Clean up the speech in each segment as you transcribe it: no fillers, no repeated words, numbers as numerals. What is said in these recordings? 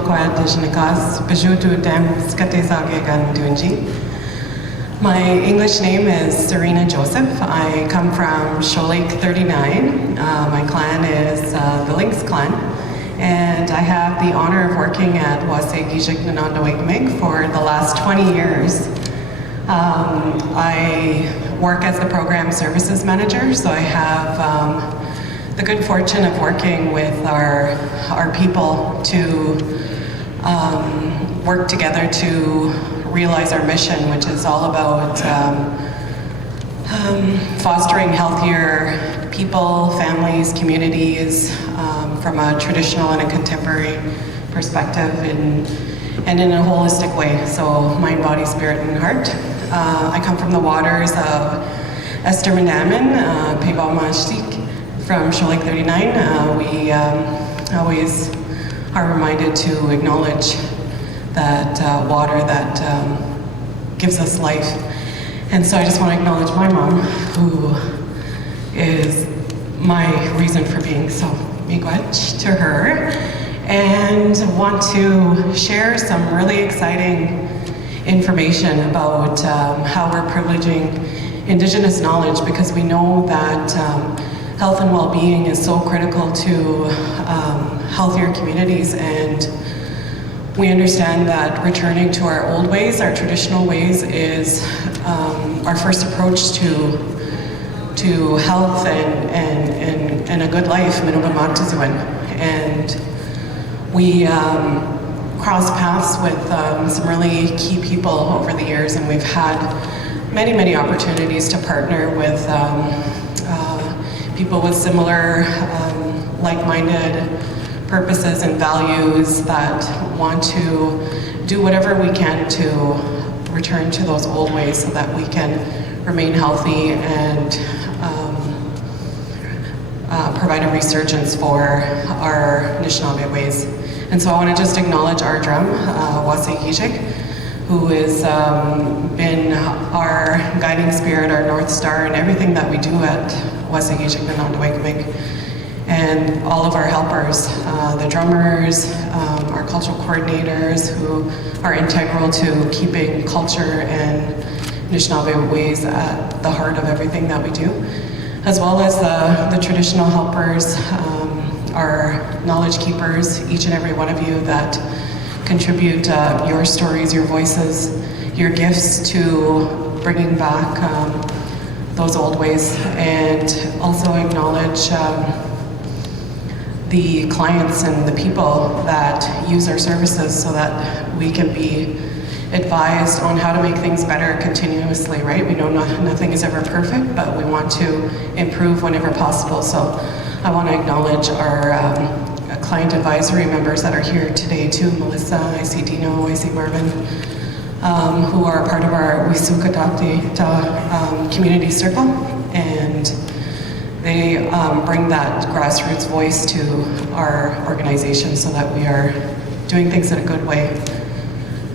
Koad Dijnikas, Bajutu Dem Skatezagegan Dunji. My English name is Serena Joseph. I come from Lake 39. My clan is the Lynx clan. And I have the honor of working at WNHAC for the last 20 years. I work as the program services manager, so I have the good fortune of working with our people to work together to realize our mission, which is all about fostering healthier people, families, communities, from a traditional and a contemporary perspective and in a holistic way, so mind, body, spirit, and heart. I come from the waters of Esther Mandamin, Pebamashtik, from Lake 39. We always are reminded to acknowledge that water that gives us life. And so I just want to acknowledge my mom, who is my reason for being, so miigwech to her, and want to share some really exciting information about how we're privileging Indigenous knowledge, because we know that health and well-being is so critical to healthier communities, and we understand that returning to our old ways, our traditional ways, is our first approach to health and a good life, and we crossed paths with some really key people over the years, and we've had many opportunities to partner with people with similar like-minded purposes and values that want to do whatever we can to return to those old ways so that we can remain healthy and provide a resurgence for our Anishinaabe ways. And so I want to just acknowledge our drum, WNHAC, who has been our guiding spirit, our North Star, and everything that we do at WNHAC, and all of our helpers, the drummers, our cultural coordinators, who are integral to keeping culture and Anishinaabe ways at the heart of everything that we do, as well as the traditional helpers, our knowledge keepers, each and every one of you that contribute your stories, your voices, your gifts to bringing back those old ways, and also acknowledge the clients and the people that use our services so that we can be advised on how to make things better continuously, right? We know nothing is ever perfect, but we want to improve whenever possible. So I want to acknowledge our client advisory members that are here today too. Melissa, I see Dino, I see Marvin, who are part of our Wisukatati community circle, and they bring that grassroots voice to our organization so that we are doing things in a good way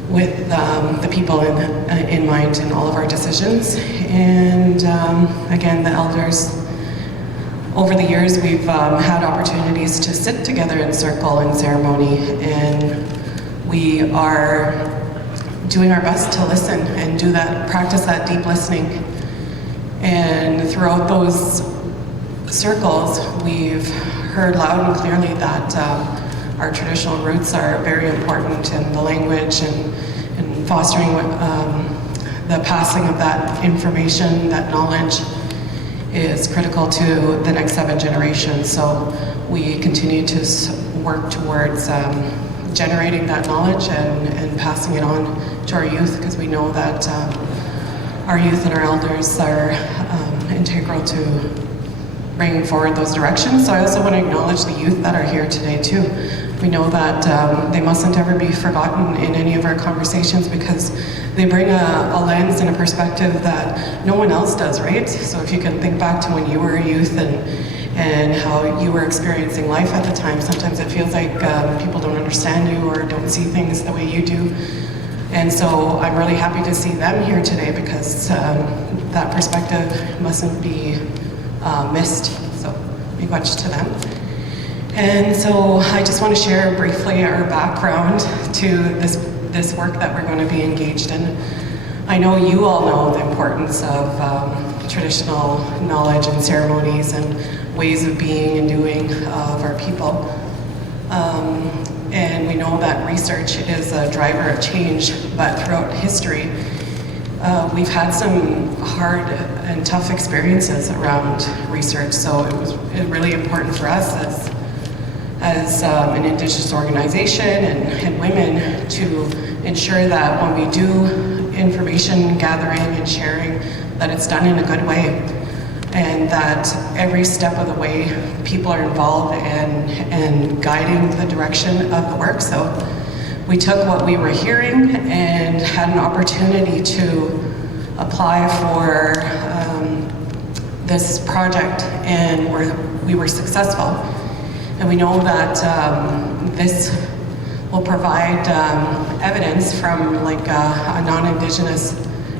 with the people in mind in all of our decisions. And again, the elders, over the years we've had opportunities to sit together in circle in ceremony, and we are doing our best to listen and practice that deep listening. And throughout those circles, we've heard loud and clearly that our traditional roots are very important, and the language and fostering the passing of that information, that knowledge, is critical to the next 7 generations. So we continue to work towards generating that knowledge and passing it on to our youth, because we know that our youth and our elders are integral to bringing forward those directions. So I also want to acknowledge the youth that are here today too. We know that they mustn't ever be forgotten in any of our conversations, because they bring a lens and a perspective that no one else does, right? So if you can think back to when you were a youth and how you were experiencing life at the time, sometimes it feels like people don't understand you or don't see things the way you do. And so I'm really happy to see them here today, because that perspective mustn't be missed. So big much to them. And so I just want to share briefly our background to this work that we're going to be engaged in. I know you all know the importance of traditional knowledge and ceremonies and ways of being and doing of our people. And we know that research is a driver of change, but throughout history, we've had some hard and tough experiences around research, so it was really important for us as an Indigenous organization and women to ensure that when we do information gathering and sharing, that it's done in a good way, and that every step of the way people are involved and guiding the direction of the work. So we took what we were hearing and had an opportunity to apply for this project, and we were successful. And we know that this will provide evidence from like a non-Indigenous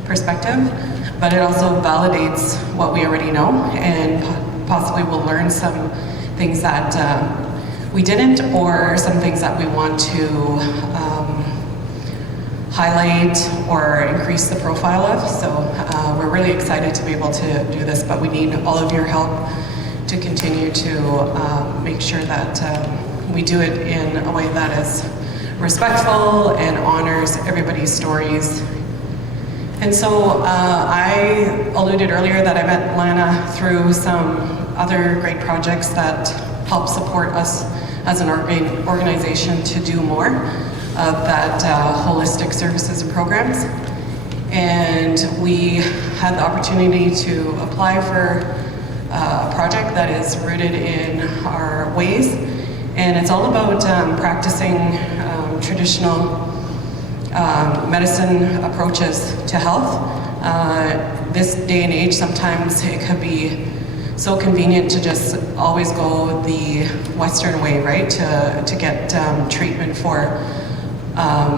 perspective, but it also validates what we already know, and possibly we'll learn some things that we didn't, or some things that we want to highlight or increase the profile of. So we're really excited to be able to do this, but we need all of your help to continue to make sure that we do it in a way that is respectful and honors everybody's stories. And so I alluded earlier that I met Lana through some other great projects that help support us as an organization to do more of that holistic services and programs. And we had the opportunity to apply for a project that is rooted in our ways, and it's all about practicing traditional medicine approaches to health. This day and age, sometimes it could be so convenient to just always go the Western way, right? To get treatment for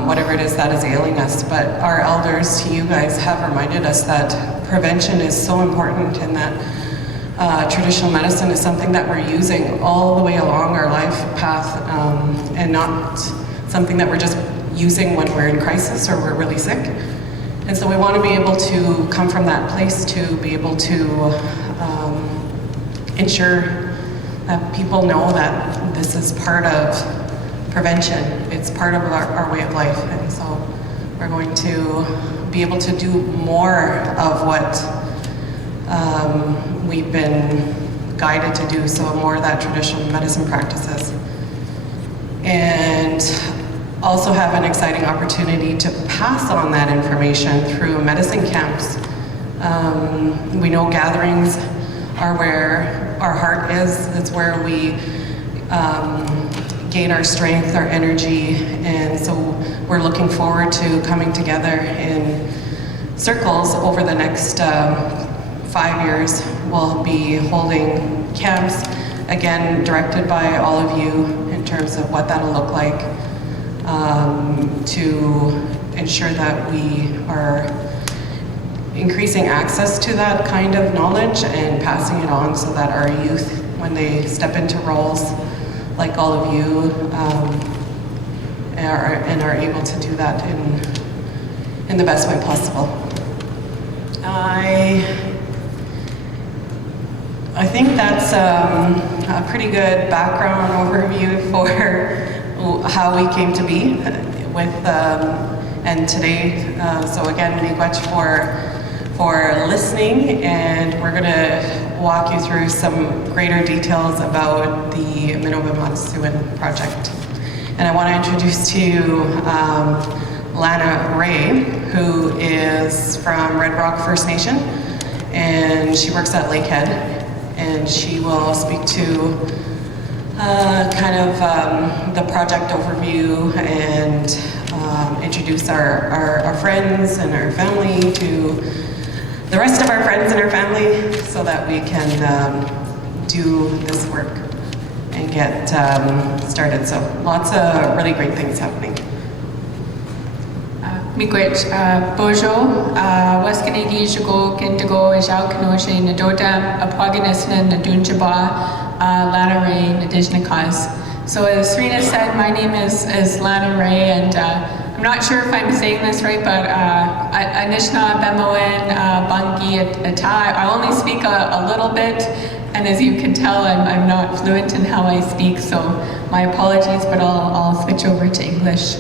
whatever it is that is ailing us. But our elders, to you guys, have reminded us that prevention is so important, and that traditional medicine is something that we're using all the way along our life path, and not something that we're just using when we're in crisis or we're really sick. And so we want to be able to come from that place to be able to ensure that people know that this is part of prevention. It's part of our way of life. And so we're going to be able to do more of what we've been guided to do, so more of that traditional medicine practices. And also have an exciting opportunity to pass on that information through medicine camps. We know gatherings are where our heart is. It's where we gain our strength, our energy, and so we're looking forward to coming together in circles over the next 5 years. We'll be holding camps, again directed by all of you in terms of what that'll look like, to ensure that we are increasing access to that kind of knowledge and passing it on, so that our youth, when they step into roles like all of you, are able to do that in the best way possible. I think that's a pretty good background overview for how we came to be with and today. So again, miigwech for listening, and we're going to walk you through some greater details about the Minnowimatsuen project. And I want to introduce to you Lana Ray, who is from Red Rock First Nation, and she works at Lakehead, and she will speak to the project overview and introduce our friends and our family to the rest of our friends and our family, so that we can do this work and get started. So lots of really great things happening. Miigwech Bojo, Waskanigi Shigo, Kentigo, Ijao Kanoshi, Nadodam, Apwaganasna, Nadunjaba, Lana Ray Nadizhnikas. So as Serena said, my name is Lana Ray, and I'm not sure if I'm saying this right, but Anishna, Bemoen, Bungi, Atai, I only speak a little bit, and as you can tell, I'm not fluent in how I speak, so my apologies, but I'll switch over to English.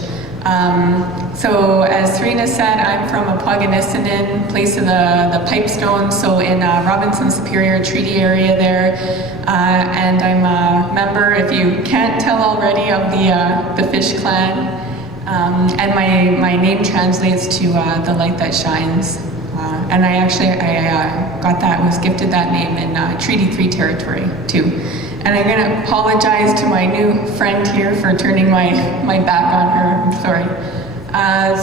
So as Serena said, I'm from Apwaganisinan, place of the Pipestone, so in Robinson Superior Treaty area there, and I'm a member, if you can't tell already, of the Fish Clan, and my name translates to the light that shines. And I got that, was gifted that name in Treaty 3 territory too. And I'm gonna apologize to my new friend here for turning my back on her, I'm sorry.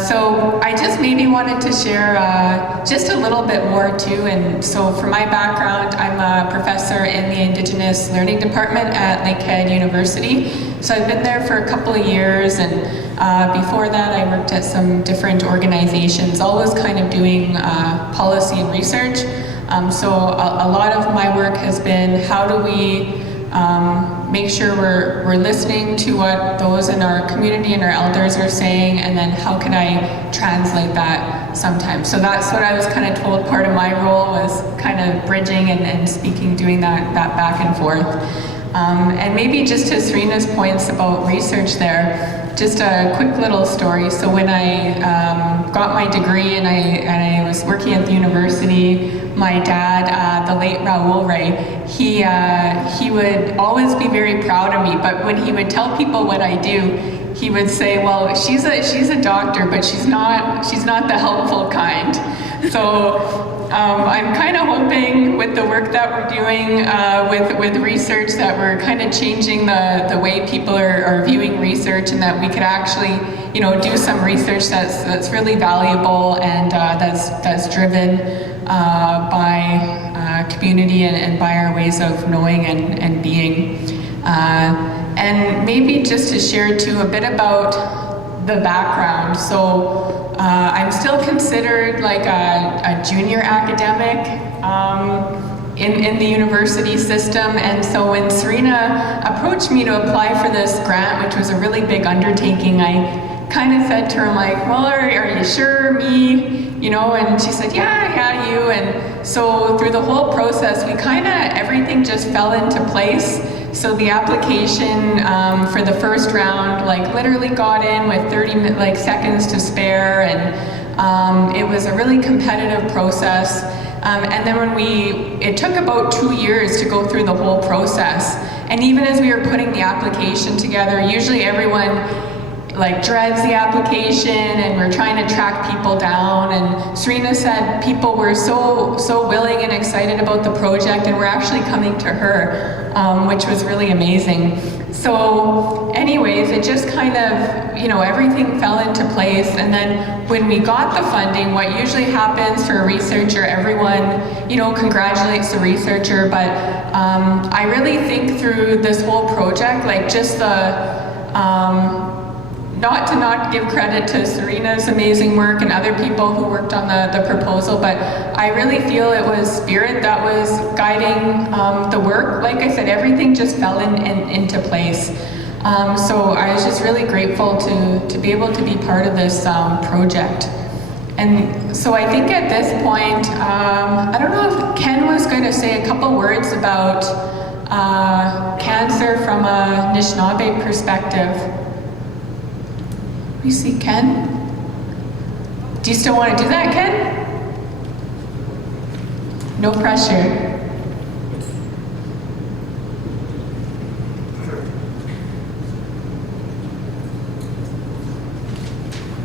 So I just maybe wanted to share just a little bit more too. And so for my background, I'm a professor in the Indigenous Learning Department at Lakehead University. So I've been there for a couple of years, and before that I worked at some different organizations, always kind of doing policy and research. So a lot of my work has been how do we make sure we're listening to what those in our community and our elders are saying, and then how can I translate that sometimes. So that's what I was kind of told part of my role was kind of bridging and speaking, doing that back and forth. And maybe just to Serena's points about research there, just a quick little story. So when I got my degree and I was working at the university, my dad, the late Raoul Ray, he would always be very proud of me, but when he would tell people what I do, he would say, well, she's a doctor, but she's not the helpful kind. So I'm kind of hoping with the work that we're doing with research that we're kind of changing the way people are viewing research, and that we could actually, you know, do some research that's really valuable and that's driven by community and by our ways of knowing and being. And maybe just to share too a bit about the background. So I'm still considered like a junior academic in the university system, and so when Serena approached me to apply for this grant, which was a really big undertaking, I kind of said to her, like, well, are you sure, me? You know, and she said, yeah, you. And so through the whole process, we kind of, everything just fell into place. So the application for the first round, like, literally got in with 30 seconds to spare, and it was a really competitive process. And then it took about 2 years to go through the whole process. And even as we were putting the application together, usually everyone like dreads the application, and we're trying to track people down. And Serena said people were so willing and excited about the project, and we're actually coming to her, which was really amazing. So anyways, it just kind of, you know, everything fell into place. And then when we got the funding, what usually happens for a researcher, everyone, you know, congratulates the researcher, but I really think through this whole project, like just the, not give credit to Serena's amazing work and other people who worked on the proposal, but I really feel it was spirit that was guiding the work. Like I said, everything just fell into place. So I was just really grateful to be able to be part of this project. And so I think at this point, I don't know if Ken was going to say a couple words about cancer from a Anishinaabe perspective. You see Ken? Do you still want to do that, Ken? No pressure.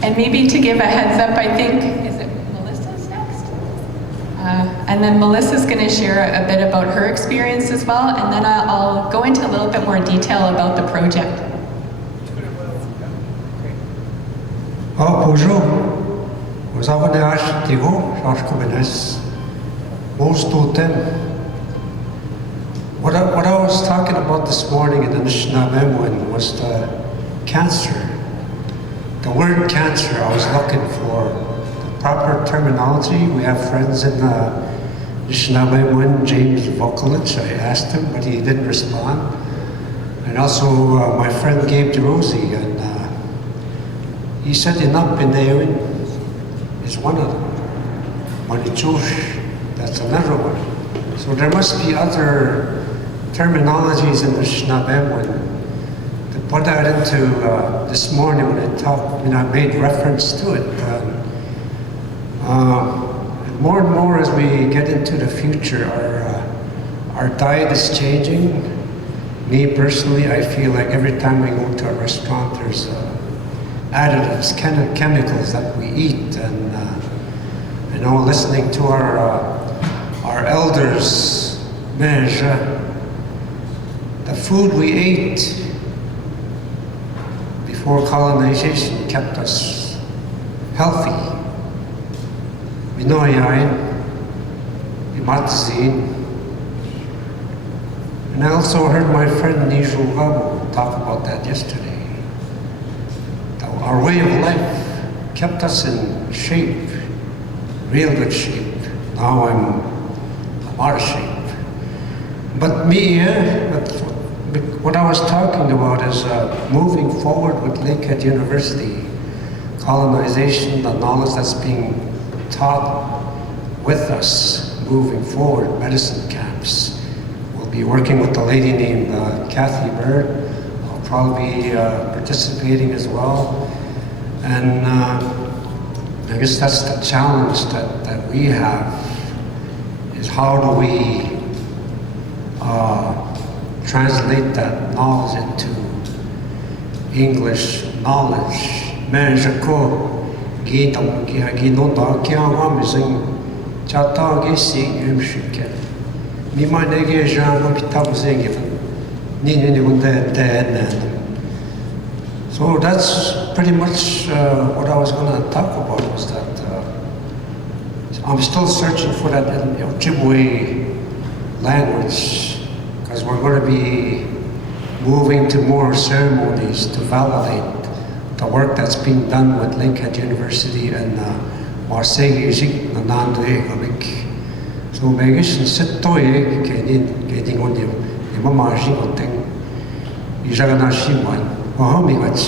And maybe to give a heads up, I think, is it Melissa's next? And then Melissa's going to share a bit about her experience as well, and then I'll go into a little bit more detail about the project. Bonjour. WNHAC Georges Comenes. Most totem. What I was talking about this morning in the Anishinaabe was the cancer. The word cancer, I was looking for the proper terminology. We have friends in the Anishinaabe James Vokalich. I asked him, but he didn't respond. And also my friend Gabe DeRosie, and he said Inap Pineoin is one of them. Manichosh, that's another one. So there must be other terminologies in the Anishinaabe to put that into this morning when I made reference to it. More and more as we get into the future, our diet is changing. Me personally, I feel like every time we go to a restaurant, there's additives, chemicals that we eat, and listening to our elders, the food we ate before colonization kept us healthy. Minoyain, Imatazin. And I also heard my friend Nijul Gabo talk about that yesterday. Our way of life kept us in shape, real good shape. Now I'm out of shape. But what I was talking about is moving forward with Lakehead University, colonization, the knowledge that's being taught with us moving forward, medicine camps. We'll be working with a lady named Kathy Bird. I'll probably be participating as well. And I guess that's the challenge that we have, is how do we translate that knowledge into English knowledge. So that's pretty much what I was going to talk about, was that I'm still searching for that Ojibwe language, because we're going to be moving to more ceremonies to validate the work that's being done with Lakehead University and Marseille Music Nanandoe Gabik. So Megish and Sitoye getting on the Mamaji Goting Ijaganashiman, Mahomigach.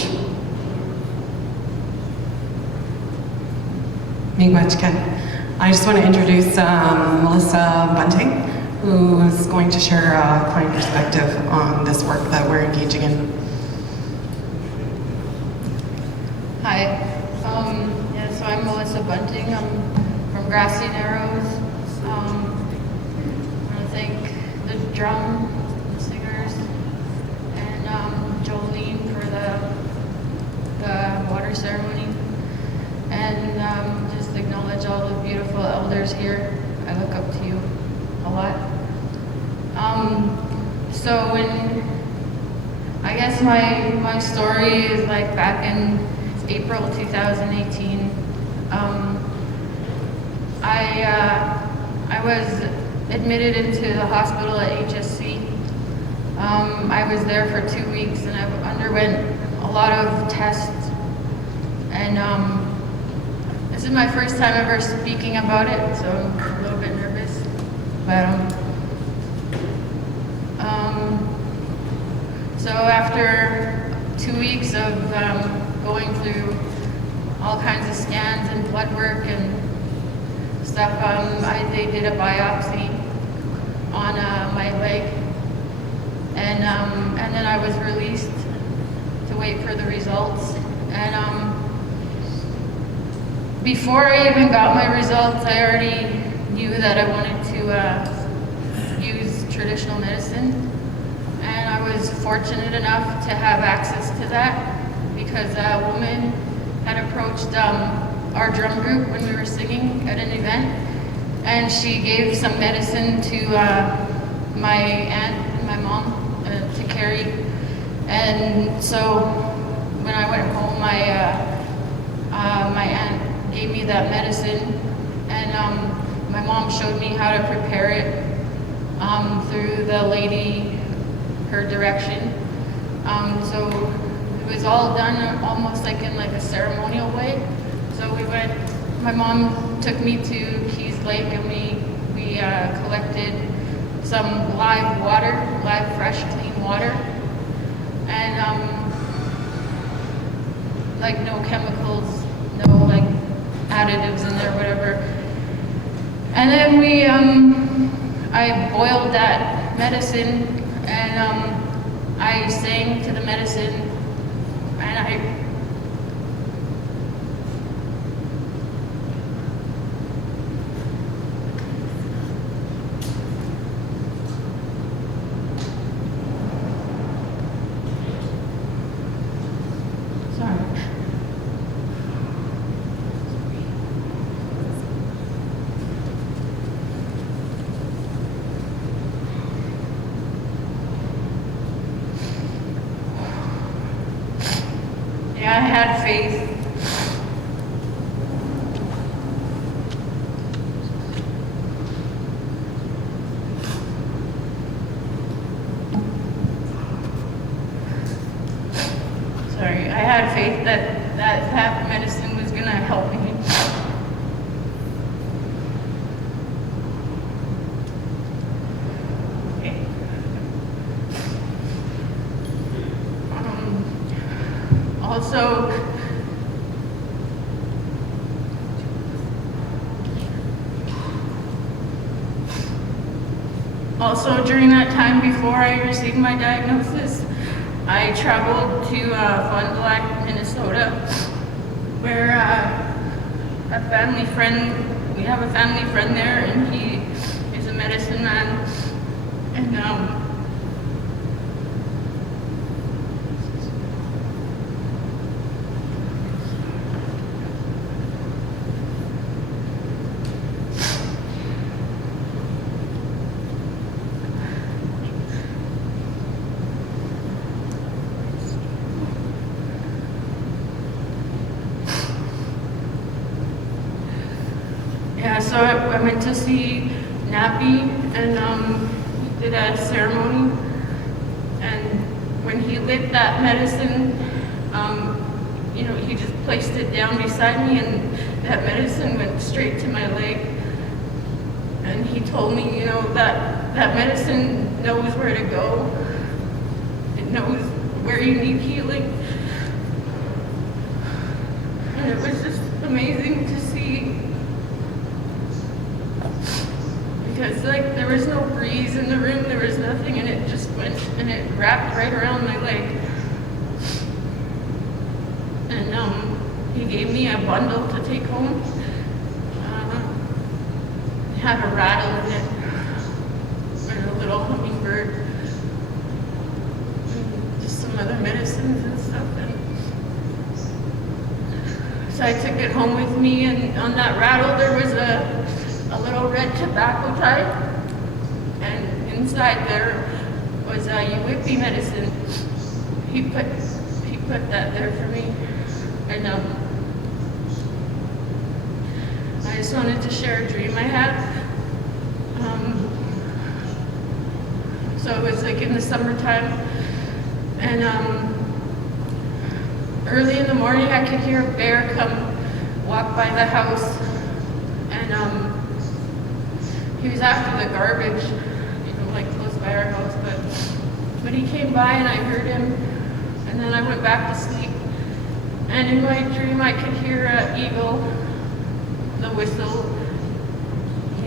Miigwech Ken. I just want to introduce Melissa Bunting, who's going to share a client perspective on this work that we're engaging in. Hi, so I'm Melissa Bunting. I'm from Grassy Narrows. I want to thank the drum singers and Jolene for the water ceremony, and just acknowledge all the beautiful elders here. I look up to you a lot. So I guess my story is like back in April 2018. I was admitted into the hospital at HSC. I was there for 2 weeks, and I underwent a lot of tests. And this is my first time ever speaking about it, so I'm a little bit nervous. But so after 2 weeks of going through all kinds of scans and blood work and stuff, they did a biopsy on my leg, and then I was released to wait for the results. And before I even got my results, I already knew that I wanted to use traditional medicine, and I was fortunate enough to have access to that, because a woman had approached our drum group when we were singing at an event, and she gave some medicine to my aunt and my mom to carry. And so when I went home, my aunt gave me that medicine, and my mom showed me how to prepare it through the lady, her direction. So it was all done almost like in a ceremonial way. So we went, my mom took me to Keys Lake, and we we collected some live water, live fresh clean water, and like no chemicals, no like additives in there, whatever. And then we, I boiled that medicine, and I sang to the medicine, and I I had faith. Sorry, I had faith that medicine was gonna help me. Okay. Also, during that time before I received my diagnosis, I traveled to Fond du Lac, Minnesota, where we have a family friend there, and he is a medicine man, and yeah, so I went to see Nappy, and he did a ceremony, and when he lit that medicine, you know, he just placed it down beside me, and that medicine went straight to my leg. And he told me, you know, that medicine knows where to go. It knows where you need healing. And it was just amazing to see. Because like there was no breeze in the room, there was nothing, and it just went and it wrapped right around my leg. And he gave me a bundle to take home. It had a rattle in it, and a little hummingbird, and just some other medicines and stuff. And so I took it home with me, and on that rattle there was a little red tobacco tie, and inside there was a Whippy medicine. He put that there for me, and I just wanted to share a dream I had. So it was like in the summertime, and early in the morning I could hear a bear come walk by the house, and he was after the garbage, you know, like close by our house, but he came by and I heard him, and then I went back to sleep, and in my dream I could hear an eagle, the whistle,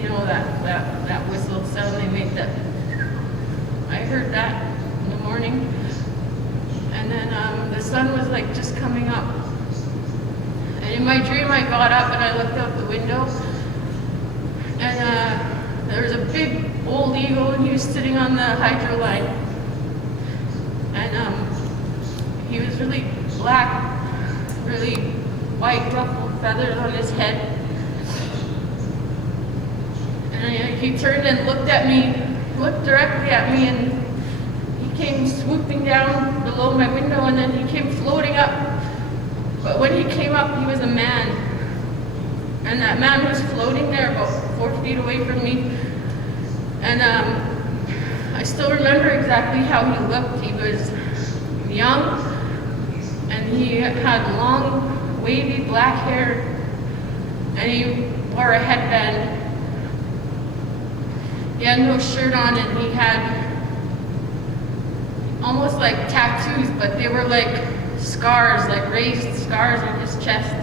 you know, that whistle sound they make, that I heard that in the morning, and then the sun was like just coming up, and in my dream I got up and I looked out the window, and there was a big old eagle, and he was sitting on the hydro line, and he was really black, really white ruffled feathers on his head, and he turned and looked at me, looked directly at me, and he came swooping down below my window, and then he came floating up. But when he came up, he was a man, and that man was floating there about 4 feet away from me, and I still remember exactly how he looked. He was young, and he had long, wavy black hair, and he wore a headband. He had no shirt on, and he had almost like tattoos, but they were like scars, like raised scars on his chest.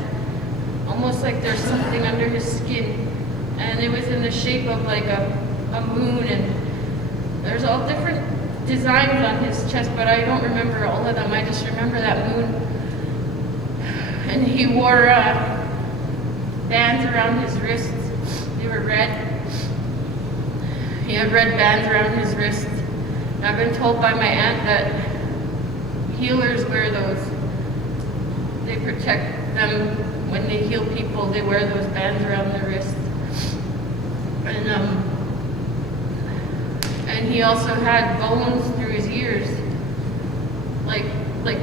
Almost like there's something under his skin. And it was in the shape of like a moon, and there's all different designs on his chest, but I don't remember all of them. I just remember that moon. And he wore bands around his wrists. They were red. He had red bands around his wrists. I've been told by my aunt that healers wear those. They protect them when they heal people. They wear those bands around their wrists. And he also had bones through his ears, like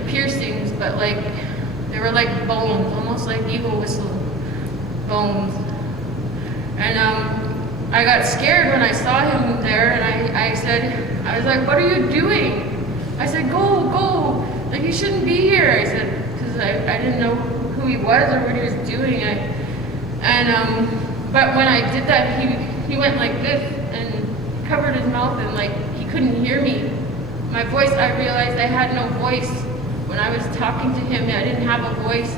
piercings, but like they were like bones, almost like eagle whistle bones. And I got scared when I saw him there, and I was like, "What are you doing?" I said, "Go, like you shouldn't be here." I said, because I didn't know who he was or what he was doing. But when I did that, he went like this and covered his mouth, and like he couldn't hear me. My voice, I realized I had no voice when I was talking to him. I didn't have a voice.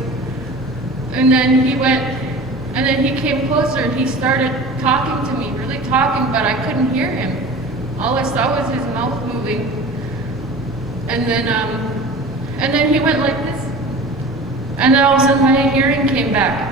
And then he came closer and he started talking to me, really talking, but I couldn't hear him. All I saw was his mouth moving. And then he went like this. And then all of a sudden my hearing came back.